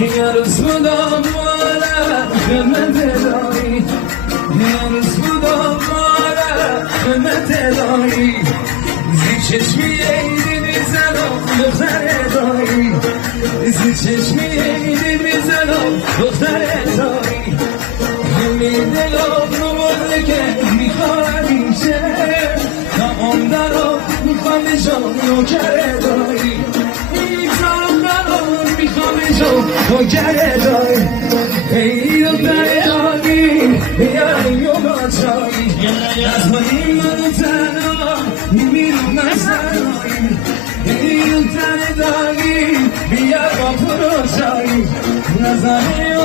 یه روز بودم مالا خدمت دایی، یه روز بودم مالا خدمت دایی، زی چشمی ایدی میزنم دختر دایی، زی چشمی ایدی میزنم دختر دایی، همین دلم نمونه که میخواد میشه، تمام درم میخوام بشم نوکر دایی، نوکر دایی، ای دختر دایی بیایی و باشایی، از منی منو تنها میمیرم از تنهایی، ای دختر دایی بیا با پروشایی، نزنی